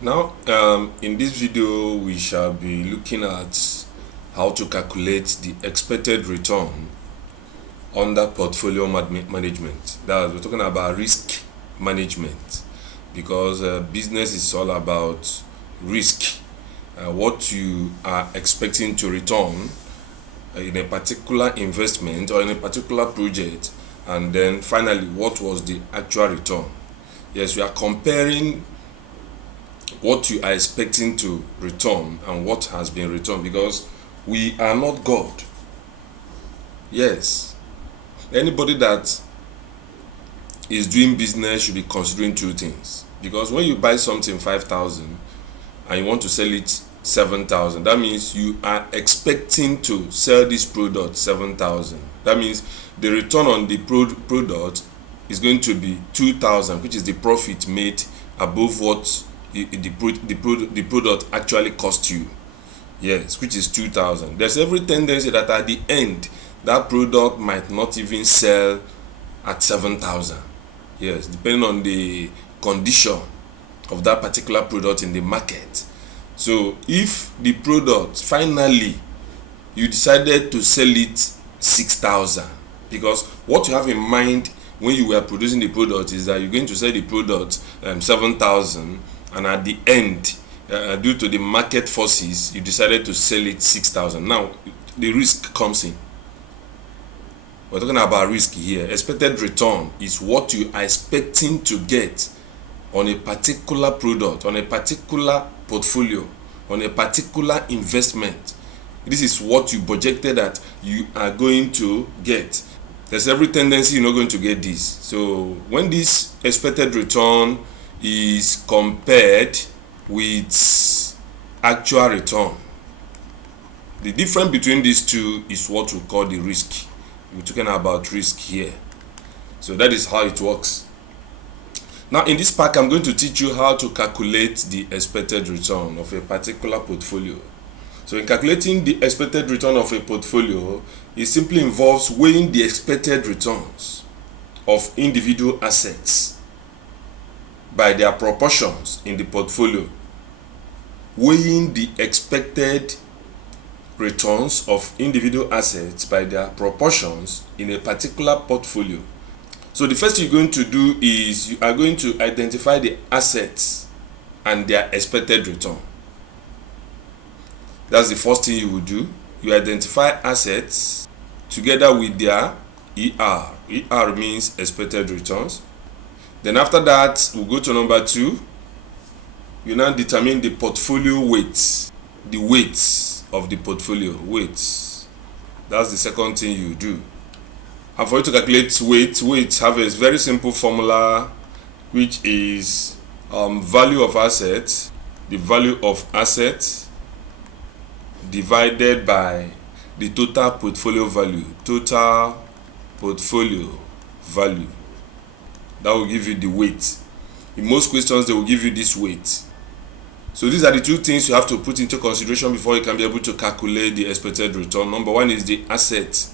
Now, in this video, we shall be looking at how to calculate the expected return under portfolio management. That we're talking about risk management, because business is all about risk. What you are expecting to return in a particular investment or in a particular project, and then finally, what was the actual return? Yes, we are comparing what you are expecting to return and what has been returned, because we are not God. Yes, anybody that is doing business should be considering two things, because when you buy something 5,000 and you want to sell it 7,000, that means you are expecting to sell this product 7,000. That means the return on the product is going to be 2,000, which is the profit made above what the product actually cost you. Yes, which is 2,000. There's every tendency that at the end that product might not even sell at 7,000. Yes, depending on the condition of that particular product in the market. So if the product finally you decided to sell it 6,000, because what you have in mind when you were producing the product is that you're going to sell the product 7,000, and at the end, due to the market forces, you decided to sell it 6,000. Now the risk comes in. We're talking about risk here. Expected return is what you are expecting to get on a particular product, on a particular portfolio, on a particular investment. This is what you projected that you are going to get. There's every tendency you're not going to get this. So when this expected return is compared with actual return, the difference between these two is what we call the risk. We're talking about risk here. So that is how it works. Now in this pack, I'm going to teach you how to calculate the expected return of a particular portfolio. So in calculating the expected return of a portfolio, it simply involves weighing the expected returns of individual assets by their proportions in the portfolio. Weighing the expected returns of individual assets by their proportions in a particular portfolio. So the first thing you're going to do is you are going to identify the assets and their expected return. That's the first thing you will do. You identify assets together with their ER. ER means expected returns. Then after that, we'll go to number 2. You now determine the portfolio weight. The weights of the portfolio. Weights. That's the second thing you do. And for you to calculate weights have a very simple formula, which is value of assets, the value of assets divided by the total portfolio value. Total portfolio value. That will give you the weight. In most questions, they will give you this weight. So these are the two things you have to put into consideration before you can be able to calculate the expected return. Number 1 is the asset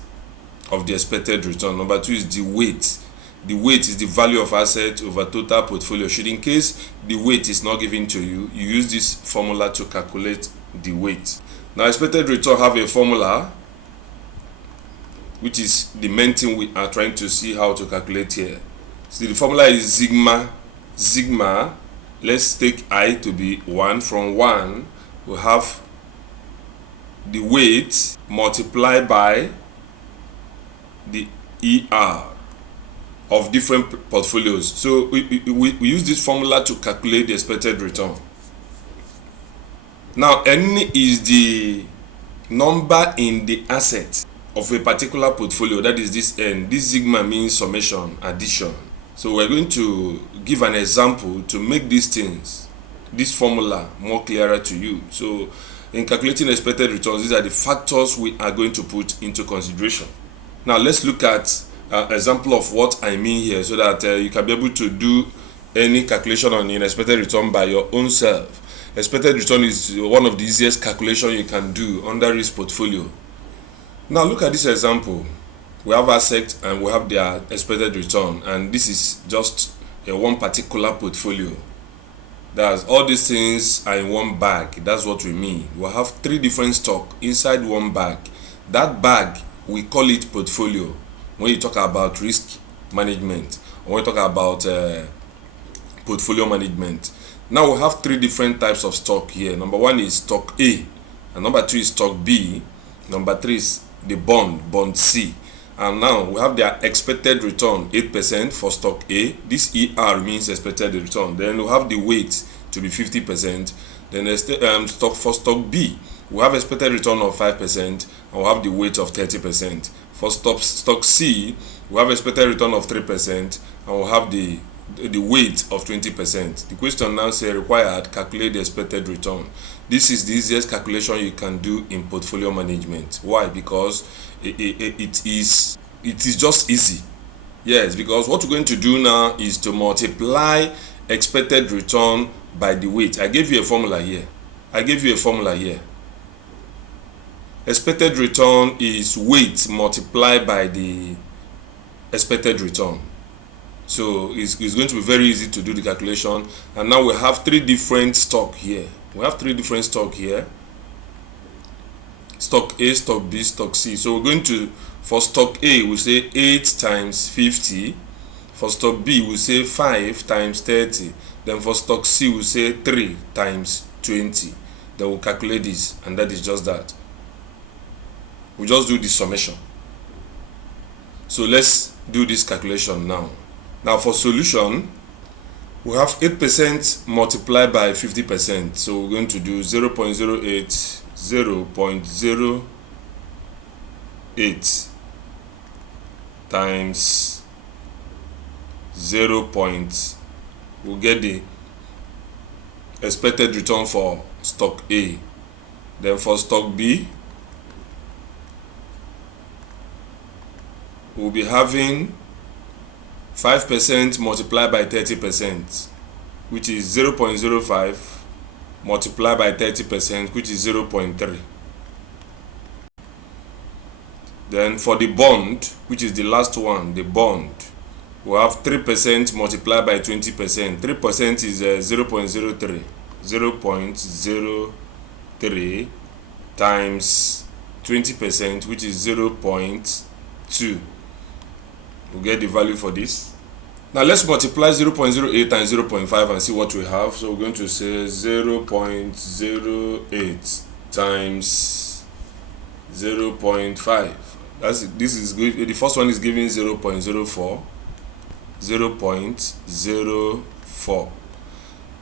of the expected return. Number 2 is the weight. The weight is the value of asset over total portfolio. Should in case the weight is not given to you, you use this formula to calculate the weight. Now expected return have a formula, which is the main thing we are trying to see how to calculate here. So the formula is sigma. Let's take I to be 1. From 1, we have the weight multiplied by the ER of different portfolios. So we use this formula to calculate the expected return. Now N is the number in the asset of a particular portfolio. That is this N. This sigma means summation, addition. So we're going to give an example to make these things, this formula, more clearer to you. So in calculating expected returns, these are the factors we are going to put into consideration. Now let's look at an example of what I mean here, so that you can be able to do any calculation on an expected return by your own self. Expected return is one of the easiest calculations you can do under risk portfolio. Now look at this example. We have assets and we have their expected return, and this is just one particular portfolio. That's all these things are in one bag. That's what we mean. We'll have 3 different stock inside one bag. That bag, we call it portfolio when you talk about risk management, or when you talk about portfolio management. Now we have 3 different types of stock here. Number 1 is stock A, and number 2 is stock B, number 3 is the bond C. And now we have their expected return 8% for stock A. This ER means expected return. Then we have the weight to be 50%. Then for stock B, we have expected return of 5%, and we have the weight of 30%. For stock C, we have expected return of 3%, and we have the weight of 20%. The question now says required calculate the expected return. This is the easiest calculation you can do in portfolio management. Why? Because it is just easy. Yes, because what we're going to do now is to multiply expected return by the weight. I gave you a formula here. Expected return is weight multiplied by the expected return. So it's going to be very easy to do the calculation. And now we have 3 different stock here. Stock A, stock B, stock C. So we're going to, for stock A, we say 8 times 50. For stock B, we say 5 times 30. Then for stock C, we say 3 times 20. Then we'll calculate this, and that is just that. We just do the summation. So let's do this calculation now. Now for solution, we have 8% multiplied by 50%. So we're going to do 0.08 times 0. We'll get the expected return for stock A. Then for stock B, we'll be having 5% multiplied by 30%, which is 0.05 multiplied by 30%, which is 0.3. Then for the bond, which is the last one, the bond, we have 3% multiplied by 20%. 3% is 0.03. 0.03 times 20%, which is 0.2. We'll get the value for this. Now let's multiply 0.08 times 0.5 and see what we have. So we're going to say 0.08 times 0.5. This is good. The first one is giving 0.04.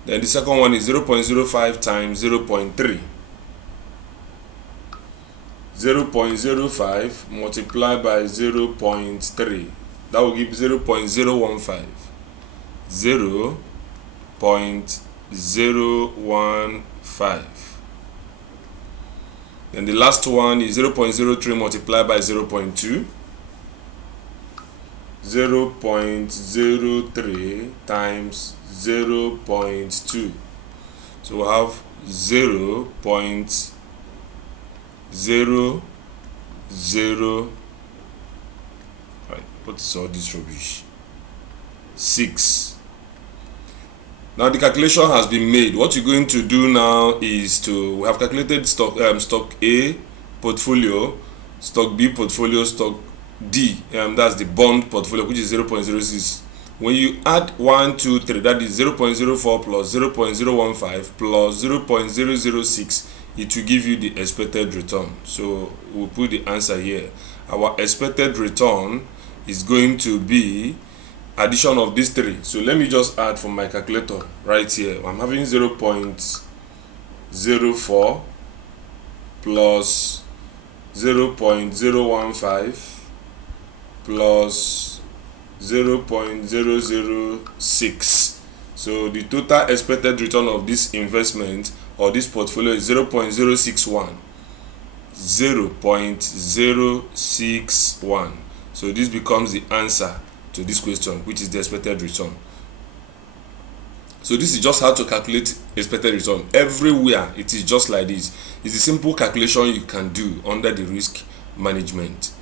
Then the second one is 0.05 times 0.3. 0.05 multiplied by 0.3. That will give 0.015. 0.015. Then the last one is 0.03 multiplied by 0.2. 0.03 times 0.2. So we have 0.00. Right, what is all this rubbish? 6. Now the calculation has been made. What you're going to do now is we have calculated stock A portfolio, stock B portfolio, stock D, that's the bond portfolio, which is 0.06. When you add 1, 2, 3, that is 0.04 plus 0.015 plus 0.006, it will give you the expected return. So we'll put the answer here. Our expected return is going to be addition of these 3. So let me just add from my calculator right here. I'm having 0.04 plus 0.015 plus 0.006. So the total expected return of this investment or this portfolio is 0.061. 0.061. So this becomes the answer to this question, which is the expected return. So this is just how to calculate expected return. Everywhere it is just like this. It's a simple calculation you can do under the risk management.